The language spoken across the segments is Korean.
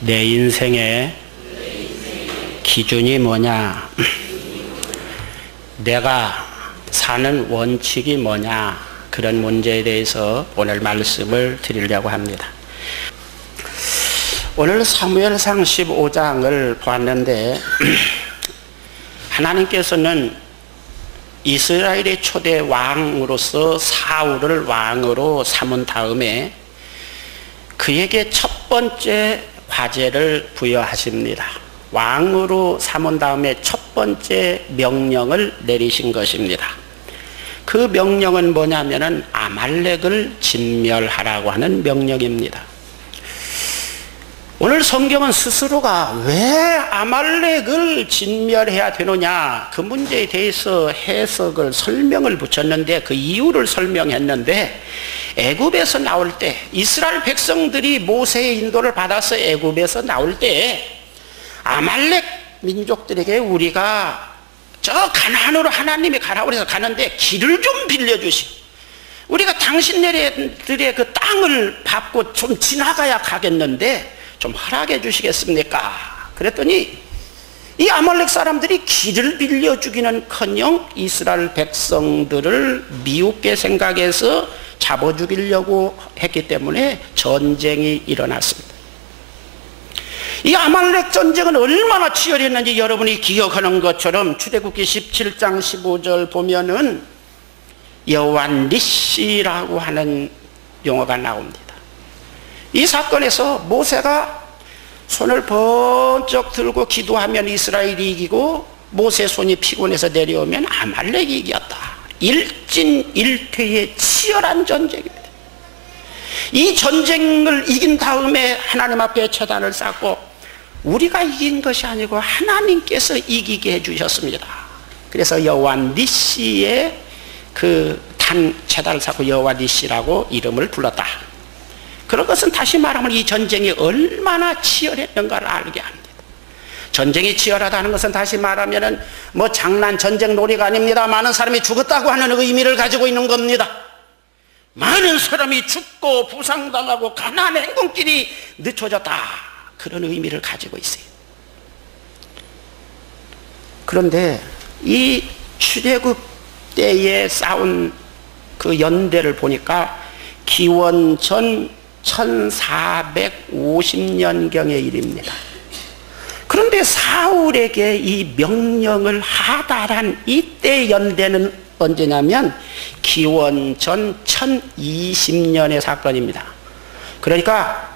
내 인생의 기준이 뭐냐? 내가 사는 원칙이 뭐냐? 그런 문제에 대해서 오늘 말씀을 드리려고 합니다. 오늘 사무엘상 15장을 보았는데 하나님께서는 이스라엘의 초대 왕으로서 사울을 왕으로 삼은 다음에 그에게 첫 번째 과제를 부여하십니다. 왕으로 삼은 다음에 첫 번째 명령을 내리신 것입니다. 그 명령은 뭐냐면은 아말렉을 진멸하라고 하는 명령입니다. 오늘 성경은 스스로가 왜 아말렉을 진멸해야 되느냐 그 문제에 대해서 해석을 설명을 붙였는데 그 이유를 설명했는데 애굽에서 나올 때 이스라엘 백성들이 모세의 인도를 받아서 애굽에서 나올 때 아말렉 민족들에게 우리가 저 가나안으로 하나님이 가라고 그래서 가는데 길을 좀 빌려주시고 우리가 당신네들의 그 땅을 밟고 좀 지나가야 가겠는데 좀 허락해 주시겠습니까? 그랬더니 이 아말렉 사람들이 길을 빌려주기는커녕 이스라엘 백성들을 미웃게 생각해서 잡아 죽이려고 했기 때문에 전쟁이 일어났습니다. 이 아말렉 전쟁은 얼마나 치열했는지 여러분이 기억하는 것처럼 출애굽기 17장 15절 보면은 여호와 니시라고 하는 용어가 나옵니다. 이 사건에서 모세가 손을 번쩍 들고 기도하면 이스라엘이 이기고 모세 손이 피곤해서 내려오면 아말렉이 이겼다. 일진일퇴의 치열한 전쟁입니다. 이 전쟁을 이긴 다음에 하나님 앞에 제단을 쌓고 우리가 이긴 것이 아니고 하나님께서 이기게 해주셨습니다. 그래서 여호와 니시의 그 단 제단을 쌓고 여호와 니시라고 이름을 불렀다. 그런 것은 다시 말하면 이 전쟁이 얼마나 치열했는가를 알게 합니다. 전쟁이 치열하다는 것은 다시 말하면 뭐 장난 전쟁 놀이가 아닙니다. 많은 사람이 죽었다고 하는 의미를 가지고 있는 겁니다. 많은 사람이 죽고 부상당하고 가난의 행군길이 늦춰졌다. 그런 의미를 가지고 있어요. 그런데 이 출애굽 때에 싸운 그 연대를 보니까 기원전 1450년경의 일입니다. 그런데 사울에게 이 명령을 하달한 이때 연대는 언제냐면 기원전 1020년의 사건입니다. 그러니까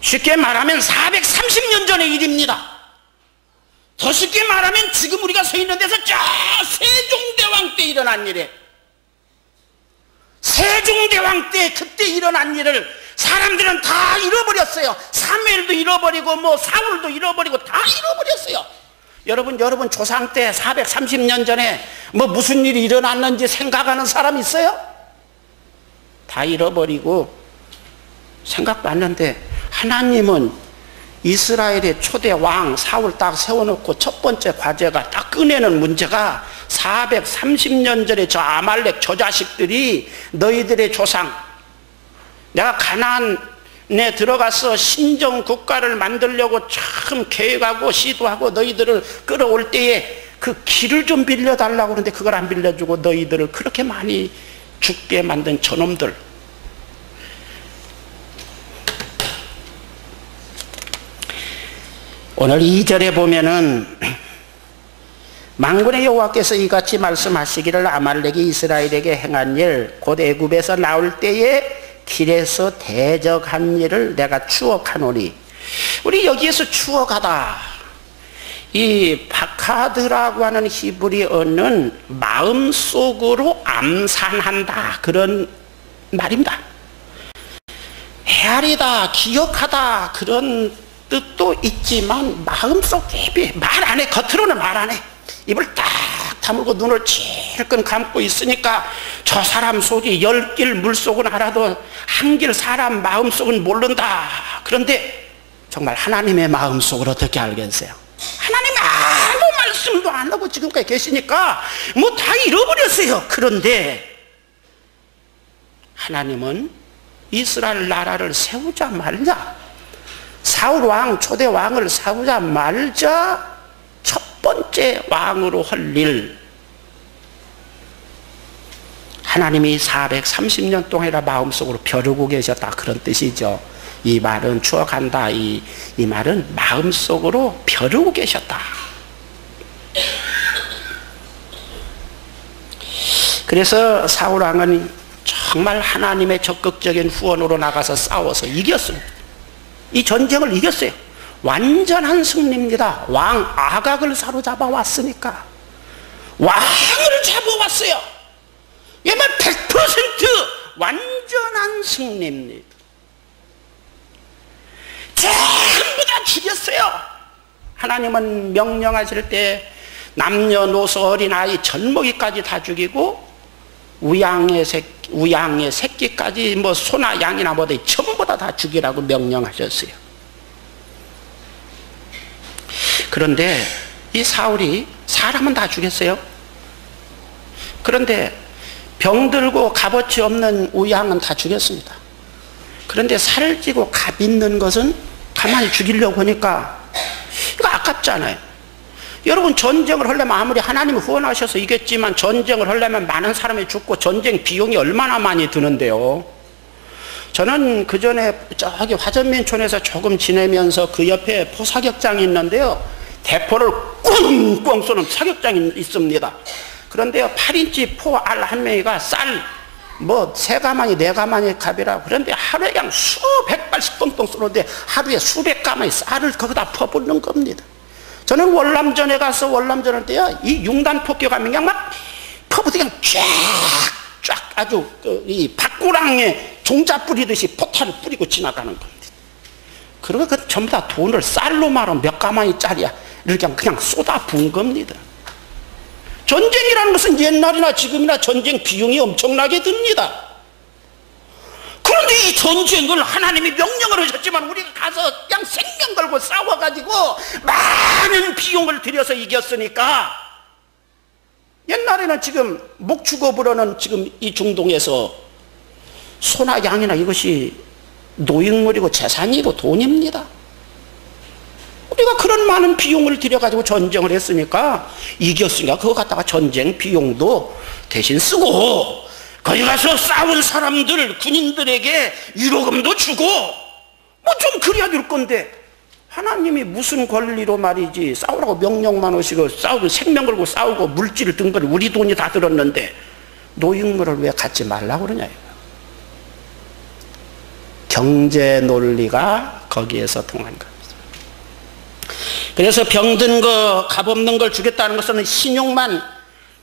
쉽게 말하면 430년 전의 일입니다. 더 쉽게 말하면 지금 우리가 서 있는 데서 저 세종대왕 때 일어난 일이에요. 세종대왕 때 그때 일어난 일을 사람들은 다 잃어버렸어요. 사무엘도 잃어버리고 뭐 사울도 잃어버리고 다 잃어버렸어요. 여러분 조상 때 430년 전에 뭐 무슨 일이 일어났는지 생각하는 사람 있어요? 다 잃어버리고 생각도 안 나는데 하나님은 이스라엘의 초대 왕 사울 딱 세워놓고 첫 번째 과제가 딱 꺼내는 문제가 430년 전에 저 아말렉 저 자식들이 너희들의 조상 내가 가나안에 들어가서 신정 국가를 만들려고 참 계획하고 시도하고 너희들을 끌어올 때에 그 길을 좀 빌려달라고 그러는데 그걸 안 빌려주고 너희들을 그렇게 많이 죽게 만든 저놈들. 오늘 2절에 보면은 만군의 여호와께서 이같이 말씀하시기를 아말렉이 이스라엘에게 행한 일 곧 애굽에서 나올 때에 길에서 대적한 일을 내가 추억하노니. 우리 여기에서 추억하다 이 바카드라고 하는 히브리어는 마음속으로 암산한다 그런 말입니다. 헤아리다 기억하다 그런 뜻도 있지만 마음속 깊이 말 안 해. 겉으로는 말 안 해. 입을 딱 다물고 눈을 질끈 감고 있으니까 저 사람 속이 10길 물속은 알아도 한 길 사람 마음속은 모른다. 그런데 정말 하나님의 마음속을 어떻게 알겠어요? 하나님 아무 말씀도 안 하고 지금까지 계시니까 뭐 다 잃어버렸어요. 그런데 하나님은 이스라엘 나라를 세우자마자 사울 왕, 초대 왕을 세우자마자 첫 번째 왕으로 할 일, 하나님이 430년 동안이나 마음속으로 벼르고 계셨다, 그런 뜻이죠. 이 말은 추억한다, 이 말은 마음속으로 벼르고 계셨다. 그래서 사울 왕은 정말 하나님의 적극적인 후원으로 나가서 싸워서 이겼습니다. 이 전쟁을 이겼어요. 완전한 승리입니다. 왕 아각을 사로잡아 왔으니까. 왕을 잡아왔어요. 이말 100% 완전한 승리입니다. 전부 다 죽였어요. 하나님은 명령하실 때 남녀노소 어린아이 젖먹이까지 다 죽이고 우양의 새끼까지 뭐 소나 양이나 뭐든 전부 다 죽이라고 명령하셨어요. 그런데 이 사울이 사람은 다 죽였어요. 그런데 병들고 값어치 없는 우양은 다 죽였습니다. 그런데 살찌고 값 있는 것은 가만히 죽이려고 하니까 이거 아깝잖아요. 여러분, 전쟁을 하려면 아무리 하나님이 후원하셔서 이겼지만 전쟁을 하려면 많은 사람이 죽고 전쟁 비용이 얼마나 많이 드는데요. 저는 그 전에 저기 화전민촌에서 조금 지내면서 그 옆에 포사격장이 있는데요, 대포를 꽁꽁 쏘는 사격장이 있습니다. 그런데요, 8인치 포 알 한 명이가 쌀 뭐 3가마니 4가마니 값이라. 그런데 하루에 그냥 수백 발씩 뻥뻥 쏘는데 하루에 수백 가마니 쌀을 거기다 퍼붓는 겁니다. 저는 월남전에 가서 월남전할 때요, 이 융단 폭격하면 그냥 막 퍼붓고 그냥 쫙쫙 아주 이 밭구랑에 종자 뿌리듯이 포탄을 뿌리고 지나가는 겁니다. 그리고 그 전부 다 돈을 쌀로 말아 몇 가마니짜리야 이렇게 그냥 쏟아 부은 겁니다. 전쟁이라는 것은 옛날이나 지금이나 전쟁 비용이 엄청나게 듭니다. 그런데 이 전쟁을 하나님이 명령을 하셨지만 우리가 가서 그냥 생명 걸고 싸워가지고 많은 비용을 들여서 이겼으니까, 옛날에는 지금 목축업으로는 지금 이 중동에서 소나 양이나 이것이 노획물이고 재산이고 돈입니다. 우리가 그런 많은 비용을 들여가지고 전쟁을 했으니까, 이겼으니까 그거 갖다가 전쟁 비용도 대신 쓰고 거기 가서 싸운 사람들, 군인들에게 위로금도 주고 뭐 좀 그래야 될 건데, 하나님이 무슨 권리로 말이지 싸우라고 명령만 하시고 싸우고 생명 걸고 싸우고 물질을 든 걸 우리 돈이 다 들었는데 노획물을 왜 갖지 말라고 그러냐. 경제 논리가 거기에서 통한 겁니다. 그래서 병든 거, 값없는 걸 주겠다는 것은 신용만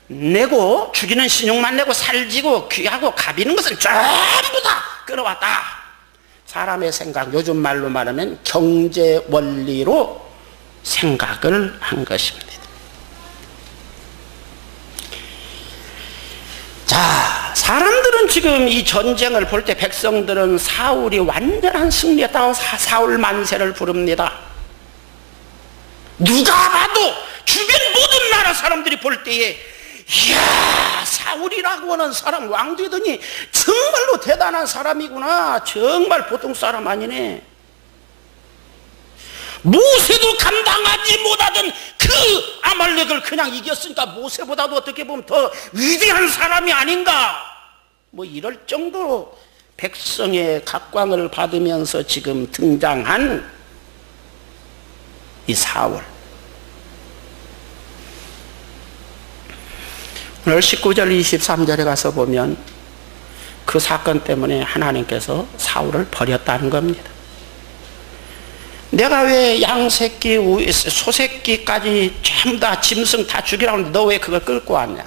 내고, 죽이는 신용만 내고 살지고 귀하고 값 있는 것은 전부 다 끌어왔다. 사람의 생각, 요즘 말로 말하면 경제 원리로 생각을 한 것입니다. 자, 사람들은 지금 이 전쟁을 볼 때 백성들은 사울이 완전한 승리했다고 사울 만세를 부릅니다. 누가 봐도 주변 모든 나라 사람들이 볼 때에, 이야, 사울이라고 하는 사람 왕 되더니 정말로 대단한 사람이구나, 정말 보통 사람 아니네. 모세도 감당하지 못하던 그 아말렉을 그냥 이겼으니까 모세보다도 어떻게 보면 더 위대한 사람이 아닌가, 뭐 이럴 정도로 백성의 각광을 받으면서 지금 등장한 이 사울. 오늘 19절 23절에 가서 보면 그 사건 때문에 하나님께서 사울을 버렸다는 겁니다. 내가 왜 양새끼, 소새끼까지 전부 다 짐승 다 죽이라고 하는데 너 왜 그걸 끌고 왔냐.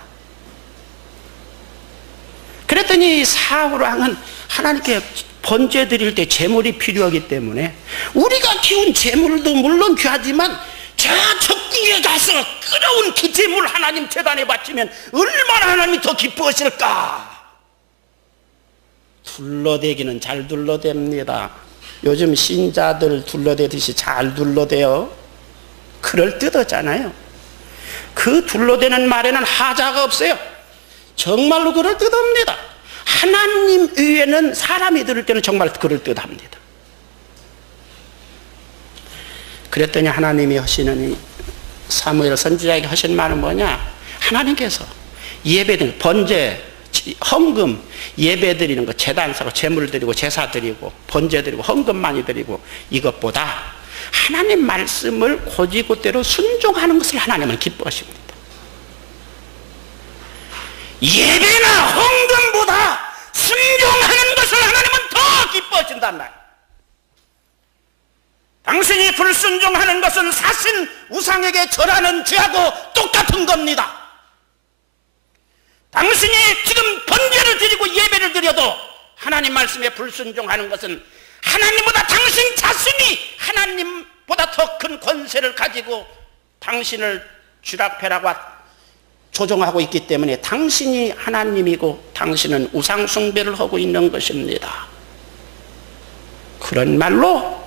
그랬더니 사울 왕은 하나님께 번제 드릴 때 제물이 필요하기 때문에, 우리가 키운 제물도 물론 귀하지만 저 적국에 가서 끌어온 그 제물 하나님 제단에 바치면 얼마나 하나님이 더 기뻐하실까. 둘러대기는 잘 둘러댑니다. 요즘 신자들 둘러대듯이 잘 둘러대요. 그럴듯하잖아요. 그 둘러대는 말에는 하자가 없어요. 정말로 그럴듯합니다. 하나님 외에는 사람이 들을 때는 정말 그럴듯합니다. 그랬더니 하나님이 하시는, 사무엘 선지자에게 하신 말은 뭐냐? 하나님께서 예배드리는 번제, 헌금, 예배 드리는 거, 제단사고 제물 드리고 제사 드리고 번제 드리고 헌금 많이 드리고 이것보다 하나님 말씀을 곧이곧대로 순종하는 것을 하나님은 기뻐하십니다. 예배나 헌금보다 순종하는 것을 하나님은 더 기뻐하신단 말이에요. 당신이 불순종하는 것은 사신 우상에게 절하는 죄하고 똑같은 겁니다. 당신이 지금 번제를 드리고 예배를 드려도 하나님 말씀에 불순종하는 것은 하나님보다 당신 자신이 하나님보다 더 큰 권세를 가지고 당신을 쥐락펴락과 조종하고 있기 때문에 당신이 하나님이고 당신은 우상 숭배를 하고 있는 것입니다. 그런 말로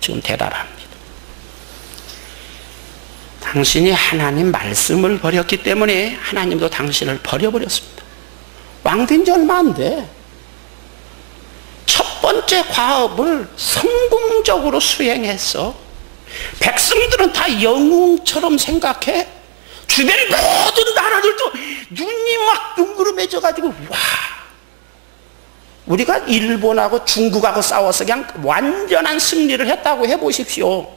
지금 대답합니다. 당신이 하나님 말씀을 버렸기 때문에 하나님도 당신을 버려버렸습니다. 왕된 지 얼마 안 돼. 첫 번째 과업을 성공적으로 수행했어. 백성들은 다 영웅처럼 생각해. 주변 모든 나라들도 눈이 막 둥그름해져 가지고, 와, 우리가 일본하고 중국하고 싸워서 그냥 완전한 승리를 했다고 해보십시오.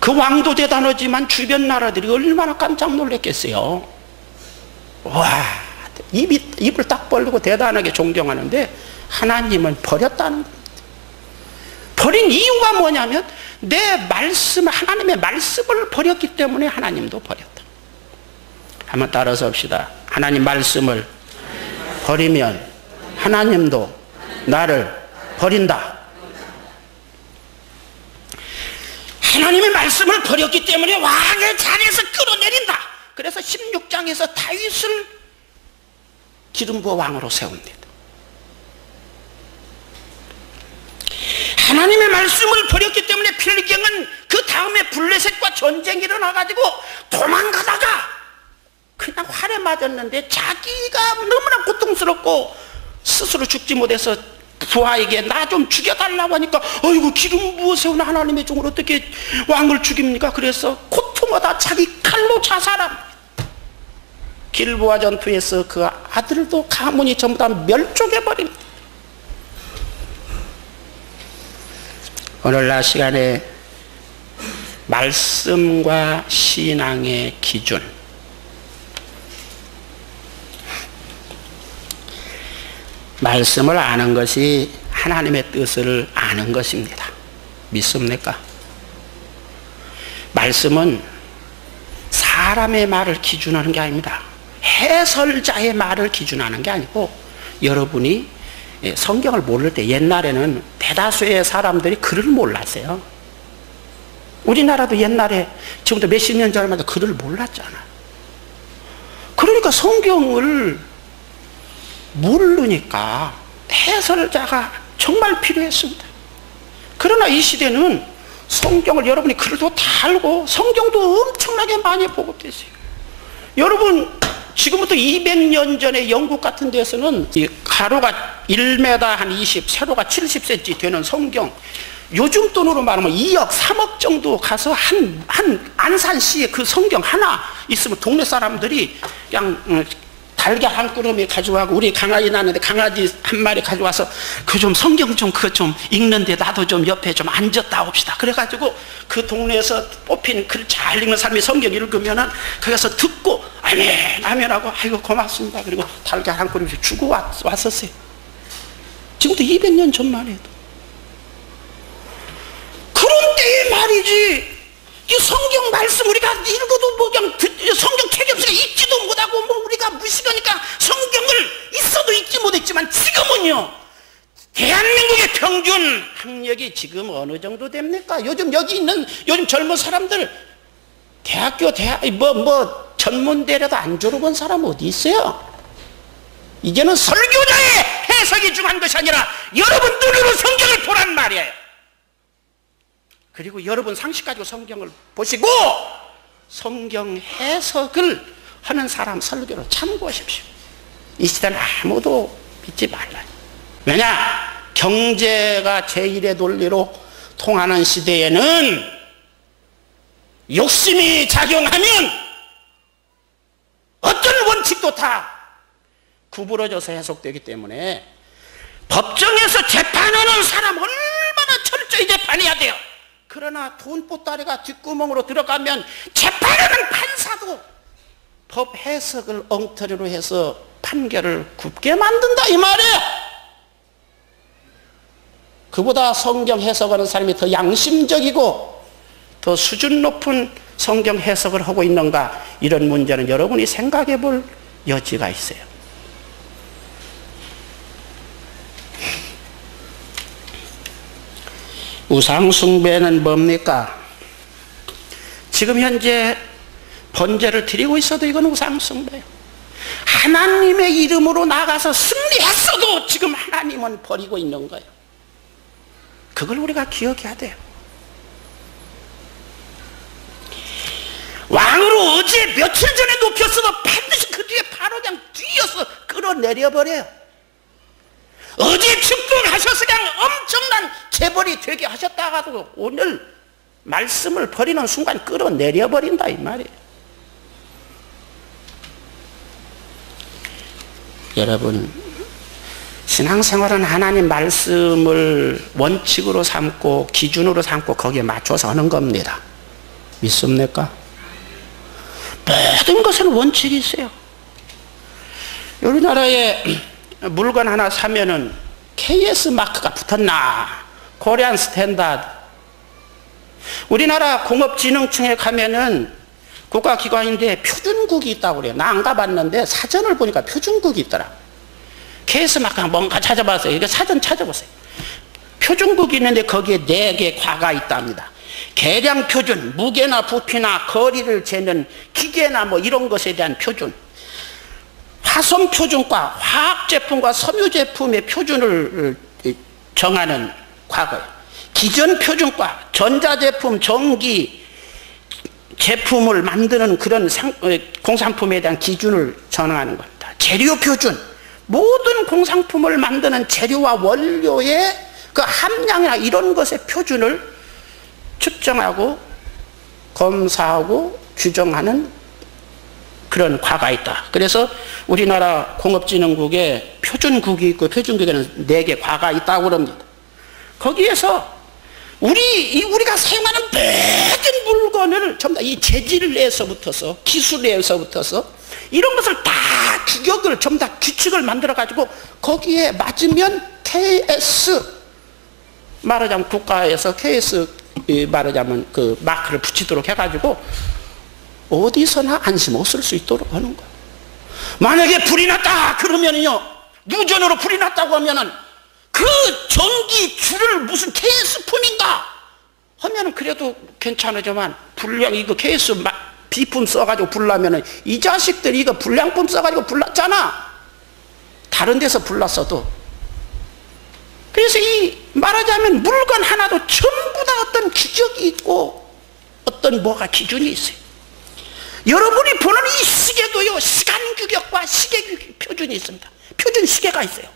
그 왕도 대단하지만 주변 나라들이 얼마나 깜짝 놀랐겠어요. 와, 입을 딱 벌리고 대단하게 존경하는데 하나님은 버렸다는 겁니다. 버린 이유가 뭐냐면 내 말씀, 하나님의 말씀을 버렸기 때문에 하나님도 버렸다. 한번 따라서 합시다. 하나님 말씀을 버리면 하나님도 나를 버린다. 하나님의 말씀을 버렸기 때문에 왕의 자리에서 끌어내린다. 그래서 16장에서 다윗을 기름 부어 왕으로 세웁니다. 하나님의 말씀을 버렸기 때문에 필경은 그 다음에 블레셋과 전쟁이 일어나가지고 도망가다가 그냥 활에 맞았는데 자기가 너무나 고통스럽고 스스로 죽지 못해서 부하에게 나 좀 죽여달라고 하니까 어이구 기름 부어 세운 하나님의 종을 어떻게 왕을 죽입니까? 그래서 고통하다 자기 칼로 자살합니다. 길보아 전투에서 그 아들도 가문이 전부 다 멸종해버립니다. 오늘날 시간에 말씀과 신앙의 기준, 말씀을 아는 것이 하나님의 뜻을 아는 것입니다. 믿습니까? 말씀은 사람의 말을 기준하는 게 아닙니다. 해설자의 말을 기준하는 게 아니고, 여러분이 성경을 모를 때, 옛날에는 대다수의 사람들이 글을 몰랐어요. 우리나라도 옛날에 지금부터 몇십 년 전만 해도 글을 몰랐잖아. 그러니까 성경을 모르니까 해설자가 정말 필요했습니다. 그러나 이 시대는 성경을 여러분이 글도 다 알고 성경도 엄청나게 많이 보급됐어요. 여러분 지금부터 200년 전에 영국 같은 데서는 이 가로가 1m 한 20, 세로가 70cm 되는 성경, 요즘 돈으로 말하면 2억, 3억 정도 가서 한 안산시에 그 성경 하나 있으면 동네 사람들이 그냥 달걀 한 꾸러미 가져가고, 우리 강아지 낳는데 강아지 한 마리 가져와서 그 좀 성경 좀 그거 좀 읽는데 나도 좀 옆에 좀 앉았다 옵시다. 그래가지고 그 동네에서 뽑힌 글 잘 읽는 사람이 성경 읽으면은 거기서 듣고 아멘 아멘 하고 아이고 고맙습니다. 그리고 달걀 한 꾸러미 주고 왔었어요. 지금부터 200년 전만 해도. 그런 때에 말이지, 이 성경 말씀 우리가 읽어도 뭐 그냥 성경 태경수가 읽지도 못하고 뭐 우리가 무식하니까 성경을 있어도 읽지 못했지만, 지금은요 대한민국의 평균 학력이 지금 어느 정도 됩니까? 요즘 여기 있는 요즘 젊은 사람들 대학교 뭐 전문대라도 안 졸업한 사람 어디 있어요? 이제는 설교자의 해석이 중요한 것이 아니라 여러분 눈으로 성경을 보란 말이에요. 그리고 여러분 상식 가지고 성경을 보시고 성경 해석을 하는 사람 설교를 참고하십시오. 이 시대는 아무도 믿지 말라요. 왜냐? 경제가 제1의 논리로 통하는 시대에는 욕심이 작용하면 어떤 원칙도 다 구부러져서 해석되기 때문에 법정에서 재판하는 사람 얼마나 철저히 재판해야 돼요. 그러나 돈보따리가 뒷구멍으로 들어가면 재판하는 판사도 법 해석을 엉터리로 해서 판결을 굽게 만든다 이 말이에요. 그보다 성경 해석하는 사람이 더 양심적이고 더 수준 높은 성경 해석을 하고 있는가, 이런 문제는 여러분이 생각해 볼 여지가 있어요. 우상숭배는 뭡니까? 지금 현재 번제를 드리고 있어도 이건 우상숭배예요. 하나님의 이름으로 나가서 승리했어도 지금 하나님은 버리고 있는 거예요. 그걸 우리가 기억해야 돼요. 왕으로 어제 며칠 전에 높였어도 반드시 그 뒤에 바로 그냥 뒤에서 끌어내려버려요. 어제 축복하셔서 그냥 엄청난 재벌이 되게 하셨다가도 오늘 말씀을 버리는 순간 끌어내려버린다 이 말이에요. 여러분, 신앙생활은 하나님 말씀을 원칙으로 삼고 기준으로 삼고 거기에 맞춰서 하는 겁니다. 믿습니까? 모든 것은 원칙이 있어요. 우리나라에 물건 하나 사면은 KS 마크가 붙었나, 코리안 스탠다드. 우리나라 공업진흥청에 가면은 국가기관인데 표준국이 있다고 그래요. 나 안 가봤는데 사전을 보니까 표준국이 있더라. KS 마크가 뭔가 찾아봤어요. 이거 사전 찾아보세요. 표준국이 있는데 거기에 4개 과가 있답니다. 계량 표준, 무게나 부피나 거리를 재는 기계나 뭐 이런 것에 대한 표준, 화성 표준과 화학 제품과 섬유 제품의 표준을 정하는 과거예요. 기전 표준과 전자제품, 전기 제품을 만드는 그런 공산품에 대한 기준을 정하는 겁니다. 재료 표준, 모든 공산품을 만드는 재료와 원료의 그 함량이나 이런 것의 표준을 측정하고 검사하고 규정하는 그런 과가 있다. 그래서 우리나라 공업진흥국에 표준국이 있고 표준국에는 4개 과가 있다고 그럽니다. 거기에서 우리가 사용하는 모든 물건을 전부 다 이 재질에서부터서 기술에서부터서 이런 것을 다 규격을 전부 다 규칙을 만들어 가지고 거기에 맞으면 KS, 말하자면 국가에서 KS 말하자면 그 마크를 붙이도록 해가지고 어디서나 안심 없을 수 있도록 하는 거예요. 만약에 불이 났다 그러면요, 무전으로 불이 났다고 하면은 그 전기 줄을 무슨 KS 품인가 하면은 그래도 괜찮으지만 불량 이거 KS 비품 써가지고 불나면은 이 자식들이 이거 불량품 써가지고 불났잖아. 다른 데서 불났어도. 그래서 이 말하자면 물건 하나도 전부 다 어떤 규격이 있고 어떤 뭐가 기준이 있어요. 여러분이 보는 이 시계도요, 시간 규격과 시계 규격 표준이 있습니다. 표준 시계가 있어요.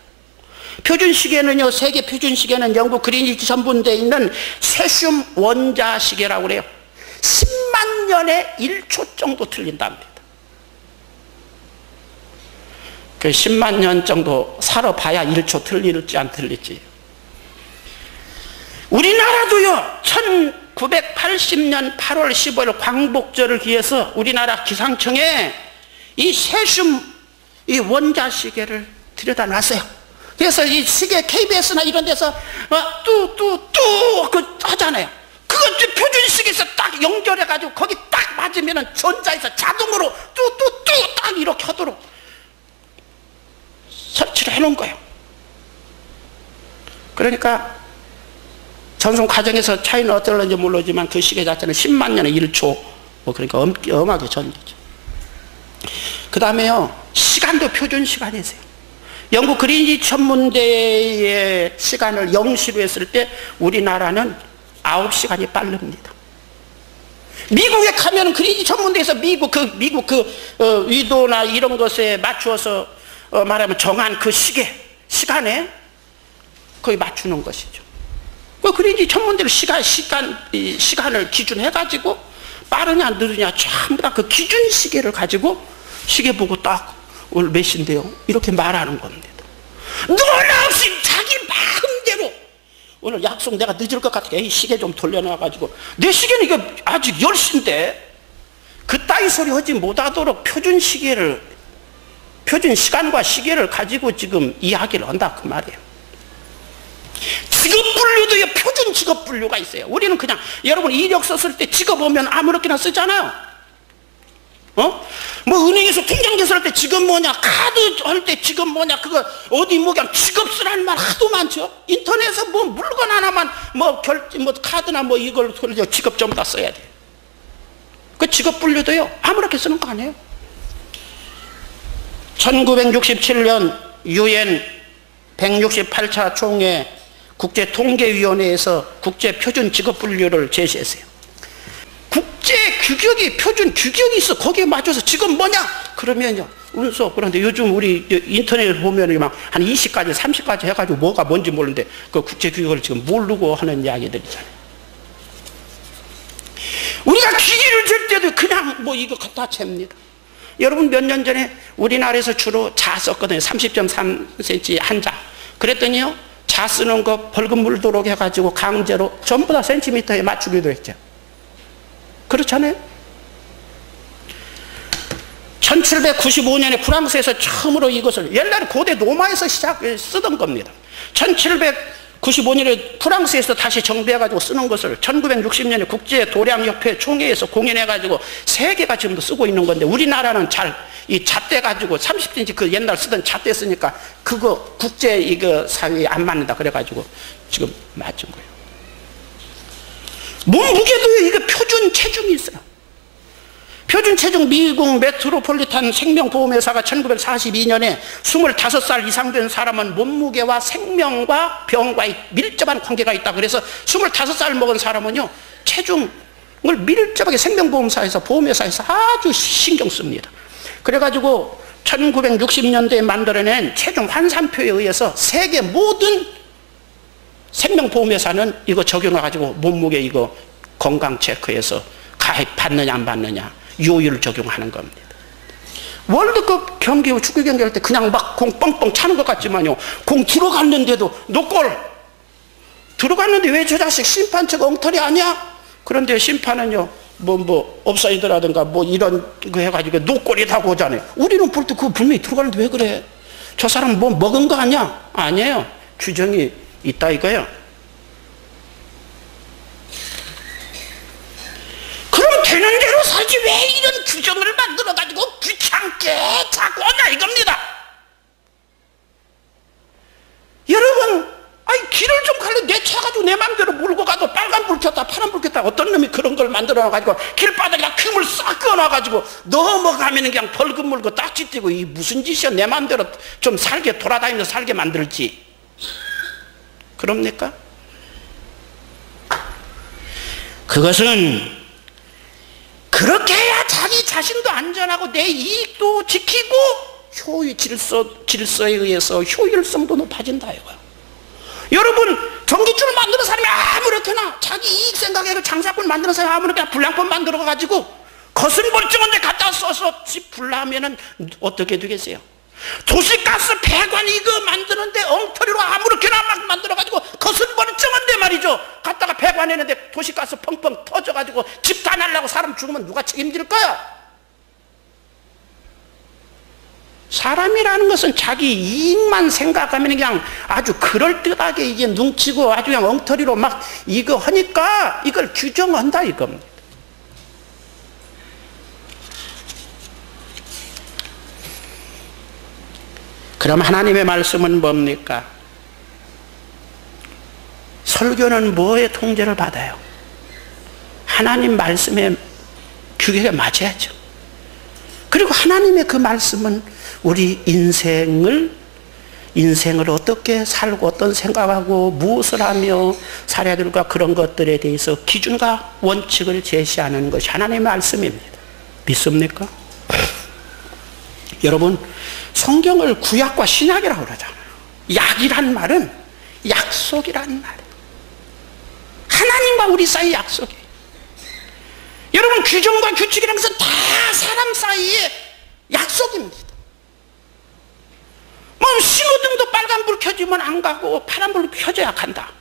표준 시계는요, 세계 표준 시계는 영국 그린위치 전분대에 있는 세슘 원자 시계라고 그래요. 10만 년에 1초 정도 틀린답니다. 그 10만 년 정도 살아봐야 1초 틀릴지 안 틀릴지. 우리나라도요, 1980년 8월 15일 광복절을 기해서 우리나라 기상청에 이 세슘 이 원자 시계를 들여다 놨어요. 그래서 이 시계 KBS나 이런 데서 뚜뚜뚜 그 하잖아요. 그거 표준 시계에서 딱 연결해 가지고 거기 딱 맞으면은 전자에서 자동으로 뚜뚜뚜 딱 이렇게 하도록 설치를 해 놓은 거예요. 그러니까 전송 과정에서 차이는 어떨는지 모르지만 그 시계 자체는 10만 년에 1초 뭐 그러니까 엄하게 전이죠. 그 다음에요, 시간도 표준 시간이 있어요. 영국 그린위치 천문대의 시간을 0시로 했을 때 우리나라는 9시간이 빠릅니다. 미국에 가면 그린위치 천문대에서 미국 위도나 이런 것에 맞추어서 말하면 정한 그 시간에 거기 맞추는 것이죠. 그래야지 전문대로 시간을 기준해가지고 빠르냐 느리냐 전부 다 그 기준 시계를 가지고 시계 보고 딱 오늘 몇 시인데요 이렇게 말하는 겁니다. 누나 없이 자기 마음대로 오늘 약속 내가 늦을 것 같아. 에이 시계 좀 돌려놔가지고 내 시계는 이거 아직 10시인데 그따위 소리 하지 못하도록 표준 시간과 시계를 가지고 지금 이야기를 한다 그 말이에요. 직업 분류도요 표준 직업 분류가 있어요. 우리는 그냥 여러분 이력서 쓸 때 직업 오면 아무렇게나 쓰잖아요. 뭐 은행에서 통장 개설할 때 직업 뭐냐, 카드 할 때 직업 뭐냐, 그거 어디 뭐 그냥 직업 쓰라는 말 하도 많죠. 인터넷에서 뭐 물건 하나만 뭐 카드나 뭐 이걸 직업 좀 다 써야 돼. 그 직업 분류도요 아무렇게 쓰는 거 아니에요. 1967년 UN 168차 총회 국제통계위원회에서 국제표준 직업분류를 제시했어요. 국제규격이 표준 규격이 있어. 거기에 맞춰서 직업 뭐냐? 그러면요 운소. 그런데 요즘 우리 인터넷을 보면 막 한 20가지 30가지 해가지고 뭐가 뭔지 모르는데 그 국제규격을 지금 모르고 하는 이야기들이잖아요. 우리가 기계를 잴 때도 그냥 뭐 이거 갖다 잽니다. 여러분 몇 년 전에 우리나라에서 주로 자 썼거든요. 30.3cm 한 자. 그랬더니요 자 쓰는 거 벌금 물도록 해가지고 강제로 전부 다 센티미터에 맞추기도 했죠. 그렇잖아요. 1795년에 프랑스에서 처음으로 이것을 옛날에 고대 로마에서 쓰던 겁니다. 1795년에 프랑스에서 다시 정비해가지고 쓰는 것을 1960년에 국제도량협회 총회에서 공연해가지고 세계가 지금도 쓰고 있는 건데 우리나라는 잘 이 잣대 가지고 30cm 그 옛날 쓰던 잣대 쓰니까 그거 국제 이거 사회에 안 맞는다 그래가지고 지금 맞은 거예요. 몸무게도 이거 표준 체중이 있어요. 표준 체중 미국 메트로폴리탄 생명보험회사가 1942년에 25살 이상 된 사람은 몸무게와 생명과 병과의 밀접한 관계가 있다. 그래서 25살 먹은 사람은요 체중을 밀접하게 생명보험사에서 보험회사에서 아주 신경 씁니다. 그래가지고 1960년대에 만들어낸 체중 환산표에 의해서 세계 모든 생명보험회사는 이거 적용해가지고 몸무게 이거 건강 체크해서 가입 받느냐 안 받느냐 요율 적용하는 겁니다. 월드컵 경기 축구 경기할 때 그냥 막 공 뻥뻥 차는 것 같지만요 공 들어갔는데도 노골 들어갔는데 왜 저 자식 심판처가 엉터리 아니야? 그런데 심판은요 뭐 옵사이드라든가 뭐 이런 거 해가지고 노골이라고 하잖아요. 우리는 볼 때 그거 분명히 들어가는데 왜 그래? 저 사람 뭐 먹은 거 아니야? 아니에요. 규정이 있다 이거예요. 그럼 되는 대로 살지 왜 이런 규정을 만들어가지고 귀찮게 자꾸 하냐 이겁니다. 여러분 길을 좀 갈래 내 차 가지고 내 맘대로 몰고 가도 빨간불 켰다 파란불 켰다 어떤 놈이 그런 걸 만들어놔가지고 길바닥에다 큐물 싹 그어놔가지고 넘어가면 그냥 벌금 물고 딱지 띄고 이 무슨 짓이야. 내 맘대로 좀 살게 돌아다니면서 살게 만들지. 그럽니까? 그것은 그렇게 해야 자기 자신도 안전하고 내 이익도 지키고 질서에 의해서 효율성도 높아진다 이거야. 여러분 전기줄을 만드는 사람이 아무렇게나 자기 이익 생각해서 장사꾼 만드는 사람이 아무렇게나 불량품 만들어가지고 거슴벌쩡한 데 갖다 써서 집 불나면은 어떻게 되겠어요? 도시가스 배관 이거 만드는데 엉터리로 아무렇게나 막 만들어가지고 거슴벌쩡한데 말이죠 갖다가 배관했는데 도시가스 펑펑 터져가지고 집 다 날라고 사람 죽으면 누가 책임질 거야? 사람이라는 것은 자기 이익만 생각하면 그냥 아주 그럴듯하게 이게 눈치고 아주 그냥 엉터리로 막 이거 하니까 이걸 규정한다 이겁니다. 그럼 하나님의 말씀은 뭡니까? 설교는 뭐의 통제를 받아요? 하나님 말씀의 규격에 맞아야죠. 그리고 하나님의 그 말씀은 우리 인생을 어떻게 살고 어떤 생각하고 무엇을 하며 살아야 될까 그런 것들에 대해서 기준과 원칙을 제시하는 것이 하나님의 말씀입니다. 믿습니까? 여러분 성경을 구약과 신약이라고 그러잖아요. 약이란 말은 약속이란 말이에요. 하나님과 우리 사이 약속이에요. 여러분, 규정과 규칙이라는 것은 다 사람 사이의 약속입니다. 뭐 신호등도 빨간불 켜지면 안 가고 파란불 켜져야 간다.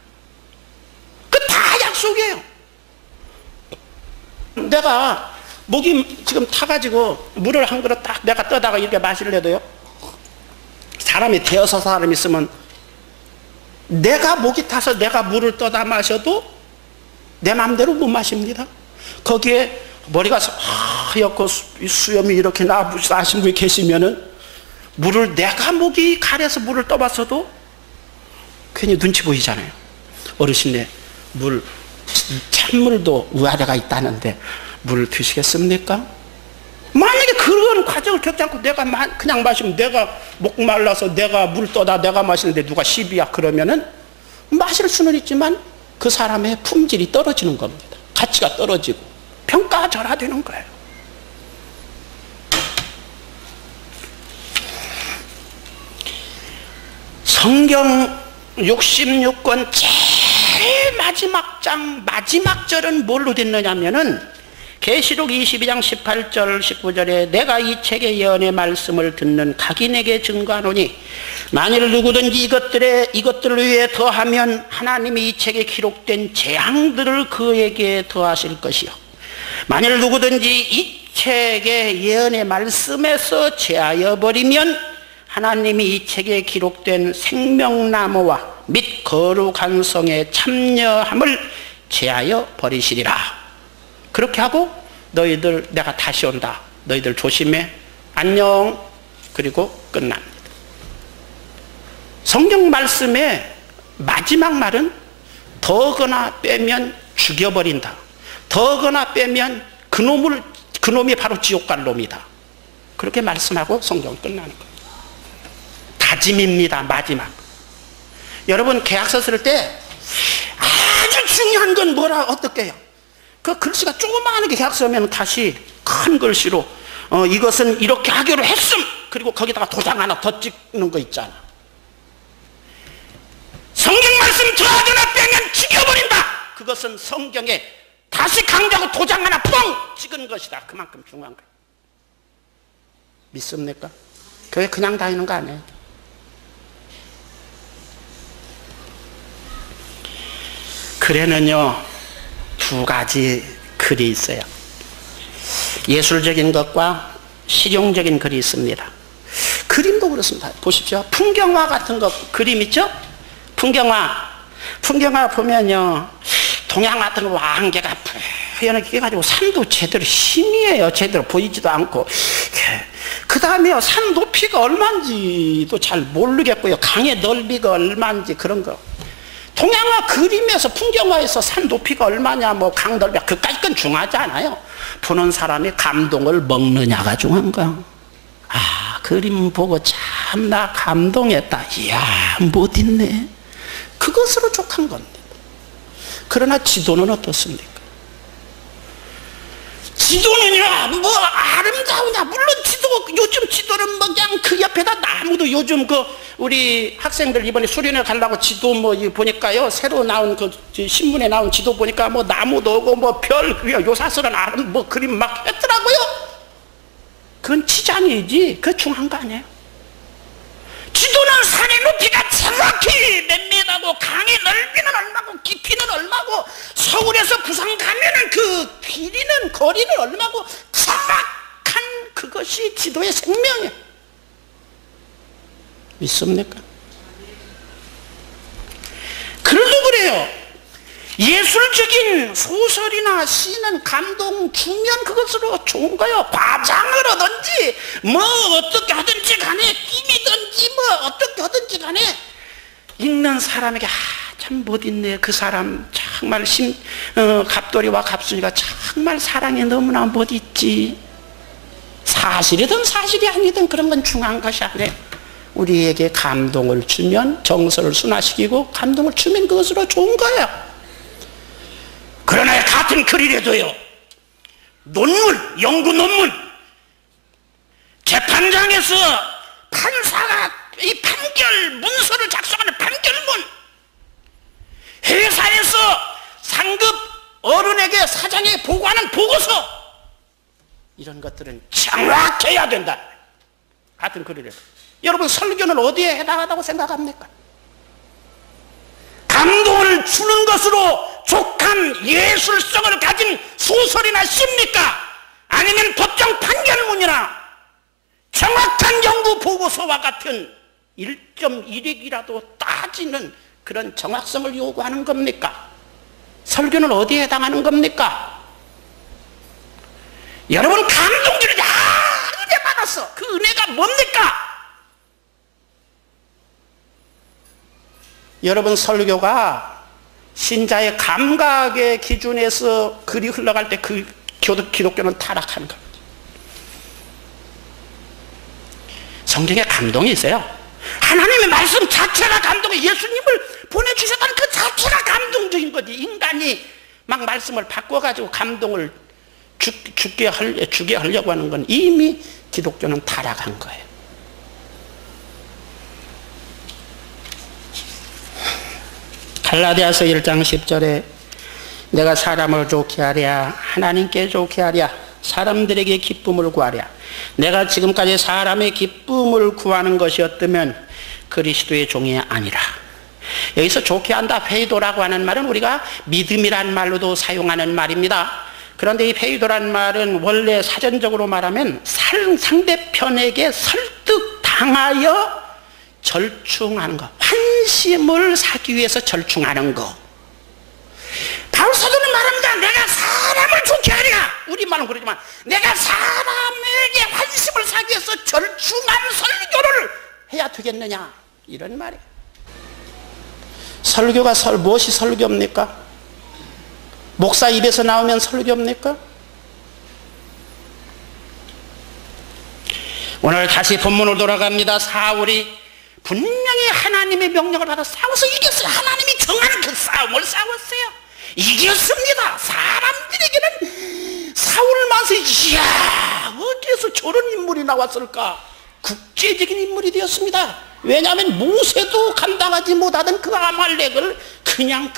그 다 약속이에요. 내가 목이 지금 타가지고 물을 한 그릇 딱 내가 떠다가 이렇게 마시려도요, 사람이 대여섯 사람 있으면 내가 목이 타서 내가 물을 떠다 마셔도 내 마음대로 못 마십니다. 거기에 머리가 하얗고 수염이 이렇게 나신 분이 계시면은 물을 내가 목이 가려서 물을 떠봤어도 괜히 눈치 보이잖아요. 어르신네, 물 찬물도 위아래가 있다는데 물을 드시겠습니까? 만약에 그런 과정을 겪지 않고 내가 그냥 마시면, 내가 목 말라서 내가 물 떠다 내가 마시는데 누가 시비야 그러면은 마실 수는 있지만 그 사람의 품질이 떨어지는 겁니다. 가치가 떨어지고 평가절하되는 거예요. 성경 66권 제일 마지막 장 마지막 절은 뭘로 됐느냐면은 계시록 22장 18절 19절에 내가 이 책의 예언의 말씀을 듣는 각인에게 증거하노니 만일 누구든지 이것들을 위해 더하면 하나님이 이 책에 기록된 재앙들을 그에게 더하실 것이요, 만일 누구든지 이 책의 예언의 말씀에서 제하여 버리면 하나님이 이 책에 기록된 생명나무와 및 거룩한 성에 참여함을 제하여 버리시리라. 그렇게 하고 너희들 내가 다시 온다, 너희들 조심해, 안녕, 그리고 끝납니다. 성경 말씀의 마지막 말은 더거나 빼면 죽여버린다, 더거나 빼면 그놈이 바로 지옥 갈 놈이다, 그렇게 말씀하고 성경을 끝나는 거예요. 다짐입니다. 마지막. 여러분, 계약서 쓸 때 아주 중요한 건 뭐라 어떻게 해요? 그 글씨가 조그마하게 계약서면 다시 큰 글씨로 이것은 이렇게 하기로 했음, 그리고 거기다가 도장 하나 더 찍는 거 있잖아. 성경 말씀 더하거나 빼면 죽여버린다, 그것은 성경에 다시 강조하고 도장 하나 뻥 찍은 것이다. 그만큼 중요한 거예요. 믿습니까? 교회 그냥 다니는 거 아니에요. 글에는요 두 가지 글이 있어요. 예술적인 것과 실용적인 글이 있습니다. 그림도 그렇습니다. 보십시오. 풍경화 같은 거, 그림 있죠? 풍경화 보면요, 동양 같은 거 안개가 뿌옇게 가지고 산도 제대로 희미해요. 제대로 보이지도 않고. 그 다음에요, 산 높이가 얼마인지도 잘 모르겠고요, 강의 넓이가 얼마인지 그런 거. 동양화 그림에서, 풍경화에서 산 높이가 얼마냐, 뭐 강 넓이, 그까짓 건 중요하지 않아요. 보는 사람이 감동을 먹느냐가 중요한 거야. 아, 그림 보고 참 나 감동했다, 이야 못 있네, 그것으로 족한 겁니다. 그러나 지도는 어떻습니까? 지도는요 뭐 아름다우냐, 물론 요즘 지도는 뭐 그냥 그 옆에다 나무도, 요즘 그 우리 학생들 이번에 수련회 가려고 지도 뭐 보니까요, 새로 나온 그 신문에 나온 지도 보니까 뭐 나무도 오고 뭐 별 요사스런 뭐 그림 막 했더라고요. 그건 치장이지 그 중요한 거 아니에요. 지도는 산의 높이가 정확히 몇 미터고, 강의 넓이는 얼마고, 깊이는 얼마고, 서울에서 부산 가면은 그 길이는, 거리는 얼마고, 정확한 그것이 지도의 생명이에요. 믿습니까? 글도 그래요. 예술적인 소설이나 시는 감동 주면 그것으로 좋은 거예요. 과장을 하든지 뭐 어떻게 하든지 간에, 끼미든지 뭐 어떻게 하든지 간에 읽는 사람에게 참 멋있네, 그 사람 정말 갑돌이와 갑순이가 정말 사랑에 너무나 멋있지. 사실이든 사실이 아니든 그런 건 중요한 것이 아니에요. 우리에게 감동을 주면, 정서를 순화시키고 감동을 주면 그것으로 좋은 거예요. 그러나 같은 글이라도요, 논문, 연구 논문, 재판장에서 판사가 이 판결 문서를 작성하는 판결문, 어른에게 사장에게 보고하는 보고서, 이런 것들은 정확해야 된다. 같은 글이래요. 여러분, 설교는 어디에 해당하다고 생각합니까? 감동을 주는 것으로 족한 예술성을 가진 소설이나 시입니까? 아니면 법정 판결문이나 정확한 연구 보고서와 같은 1.1익이라도 따지는 그런 정확성을 요구하는 겁니까? 설교는 어디에 해당하는 겁니까? 여러분, 감동 주는, 은혜 받았어. 그 은혜가 뭡니까? 여러분, 설교가 신자의 감각의 기준에서 글이 흘러갈 때 그 기독교는 타락하는 겁니다. 성경에 감동이 있어요. 하나님의 말씀 자체가 감동이, 예수님을 보내주셨다는 그 자체가 감동적인 거지. 인간이 막 말씀을 바꿔가지고 감동을 주게 하려고 하는 건 이미 기독교는 타락한 거예요. 갈라디아서 1장 10절에 내가 사람을 좋게 하랴 하나님께 좋게 하랴 사람들에게 기쁨을 구하랴. 내가 지금까지 사람의 기쁨을 구하는 것이었다면 그리스도의 종이 아니라. 여기서 좋게 한다, 페이도라고 하는 말은 우리가 믿음이란 말로도 사용하는 말입니다. 그런데 이 페이도란 말은 원래 사전적으로 말하면 상대편에게 설득당하여 절충하는 것, 환심을 사기 위해서 절충하는 것. 바울 사도는 말합니다. 내가 사람을 좋게 하랴. 우리말은 그러지만 내가 사람에게 환심을 사기 위해서 절충한 설교를 해야 되겠느냐, 이런 말이에요. 설교가 무엇이 설교입니까? 목사 입에서 나오면 설교입니까? 오늘 다시 본문으로 돌아갑니다. 사울이 분명히 하나님의 명령을 받아 싸워서 이겼어요. 하나님이 정하는 그 싸움을 싸웠어요. 이겼습니다. 사람들에게는 사울만서 이야, 어디에서 저런 인물이 나왔을까? 국제적인 인물이 되었습니다. 왜냐하면 모세도 감당하지 못하던 그 아말렉을 그냥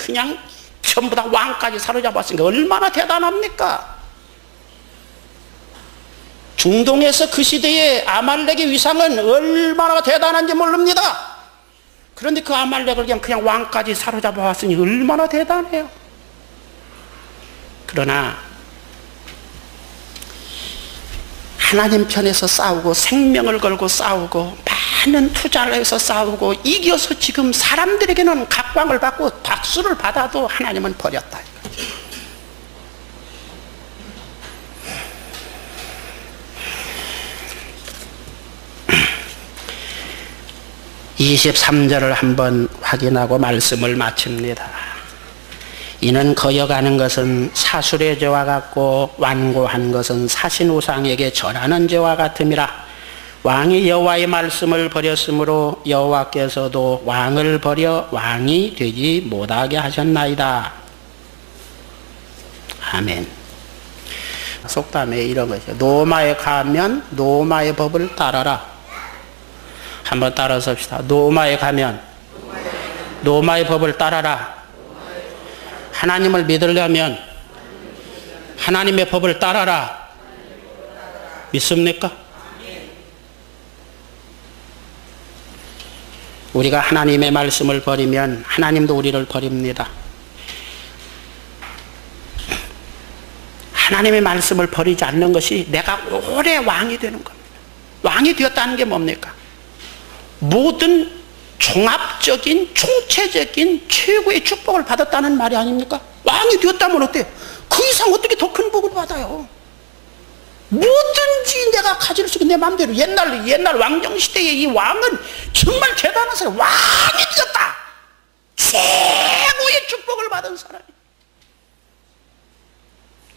전부 다 왕까지 사로잡았으니까 얼마나 대단합니까? 중동에서 그 시대의 아말렉의 위상은 얼마나 대단한지 모릅니다. 그런데 그 아말렉을 그냥 왕까지 사로잡아왔으니 얼마나 대단해요. 그러나 하나님 편에서 싸우고 생명을 걸고 싸우고 많은 투자를 해서 싸우고 이겨서 지금 사람들에게는 각광을 받고 박수를 받아도 하나님은 버렸다. 23절을 한번 확인하고 말씀을 마칩니다. 이는 거여가는 것은 사술의 죄와 같고 완고한 것은 사신우상에게 절하는 죄와 같음이라. 왕이 여호와의 말씀을 버렸으므로 여호와께서도 왕을 버려 왕이 되지 못하게 하셨나이다. 아멘. 속담에 이런 것이죠. 노마에 가면 노마의 법을 따라라. 한번 따라서 합시다. 노마에 가면 노마의 법을 따라라. 하나님을 믿으려면 하나님의 법을 따라라. 믿습니까? 우리가 하나님의 말씀을 버리면 하나님도 우리를 버립니다. 하나님의 말씀을 버리지 않는 것이 내가 오래 왕이 되는 겁니다. 왕이 되었다는 게 뭡니까? 모든 종합적인 총체적인 최고의 축복을 받았다는 말이 아닙니까? 왕이 되었다면 어때요? 그 이상 어떻게 더 큰 복을 받아요? 뭐든지 내가 가질 수 있는 내 마음대로. 옛날 왕정시대의 이 왕은 정말 대단한 사람, 왕이 되었다. 최고의 축복을 받은 사람이.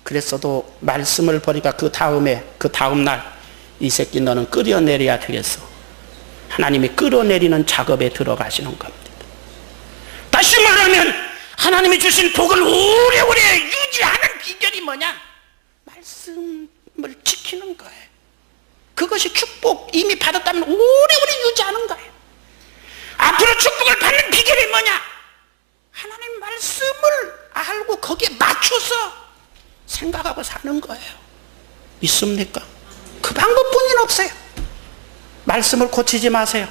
그랬어도 말씀을 보니까 그 다음 날 이 새끼 너는 끌어내려야 되겠어. 하나님이 끌어내리는 작업에 들어가시는 겁니다. 다시 말하면 하나님이 주신 복을 오래오래 유지하는 비결이 뭐냐? 말씀을 지키는 거예요. 그것이 축복 이미 받았다면 오래오래 유지하는 거예요. 앞으로 축복을 받는 비결이 뭐냐? 하나님 말씀을 알고 거기에 맞춰서 생각하고 사는 거예요. 믿습니까? 그 방법뿐인 없어요. 말씀을 고치지 마세요.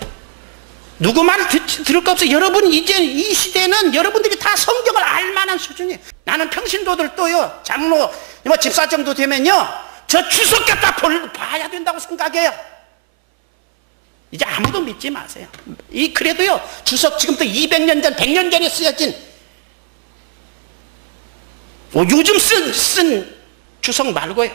누구 말 들을 거 없어요. 여러분 이제 이 시대는 여러분들이 다 성경을 알만한 수준이에요. 나는 평신도들 또요, 장로 뭐 집사 정도 되면요, 저 주석 갖다 봐야 된다고 생각해요. 이제 아무도 믿지 마세요. 그래도요, 주석 지금부터 200년 전 100년 전에 쓰여진 요즘 쓴 주석 말고요,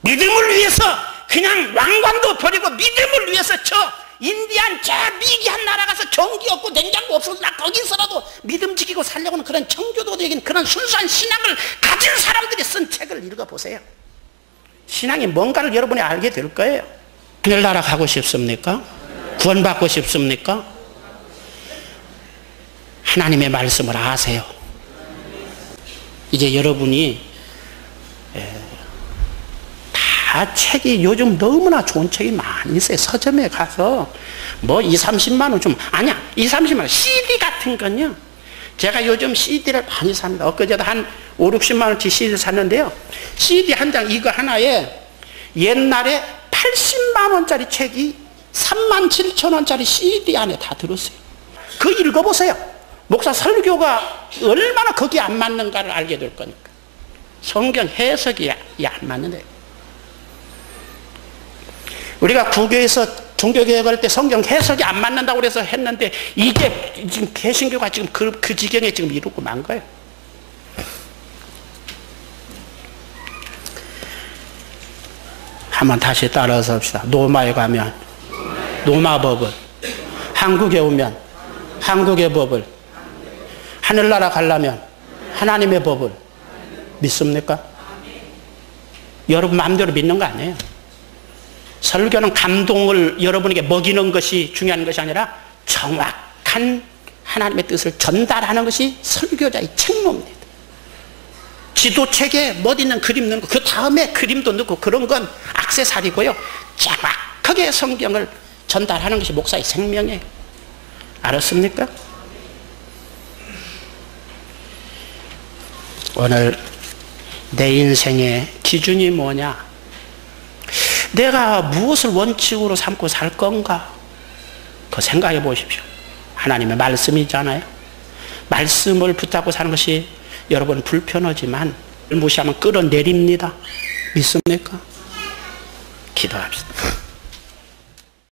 믿음을 위해서 그냥 왕관도 버리고 믿음을 위해서 저 인디안 저 미개한 나라 가서 전기 없고 냉장고 없어서 나 거기서라도 믿음 지키고 살려고는 그런 청교도적인 그런 순수한 신앙을 가진 사람들이 쓴 책을 읽어보세요. 신앙이 뭔가를 여러분이 알게 될 거예요. 하늘나라 가고 싶습니까? 구원받고 싶습니까? 하나님의 말씀을 아세요. 이제 여러분이 다 책이 요즘 너무나 좋은 책이 많이 있어요. 서점에 가서 뭐 2, 30만 원 좀, 아니야, 2, 30만 원 CD 같은 건요, 제가 요즘 CD를 많이 삽니다. 엊그제도 한 5, 60만 원치 CD 샀는데요, CD 한 장 이거 하나에 옛날에 80만 원짜리 책이 3만 7천 원짜리 CD 안에 다 들었어요. 그거 읽어보세요. 목사 설교가 얼마나 거기에 안 맞는가를 알게 될 거니까. 성경 해석이 안 맞는데, 우리가 구교에서 종교개혁할 때 성경 해석이 안 맞는다고 그래서 했는데, 이게 지금 개신교가 지금 그 지경에 지금 이루고 만 거예요. 한번 다시 따라서 합시다. 로마에 가면 로마 법을, 한국에 오면 한국의 법을, 하늘나라 가려면 하나님의 법을 믿습니까? 여러분 마음대로 믿는 거 아니에요. 설교는 감동을 여러분에게 먹이는 것이 중요한 것이 아니라 정확한 하나님의 뜻을 전달하는 것이 설교자의 책무입니다. 지도책에 못 있는 그림 넣고 그 다음에 그림도 넣고 그런 건 액세서리고요, 정확하게 성경을 전달하는 것이 목사의 생명이에요. 알았습니까? 오늘 내 인생의 기준이 뭐냐, 내가 무엇을 원칙으로 삼고 살 건가, 그거 생각해 보십시오. 하나님의 말씀이잖아요. 말씀을 붙잡고 사는 것이 여러분 불편하지만 무시하면 끌어내립니다. 믿습니까? 기도합시다.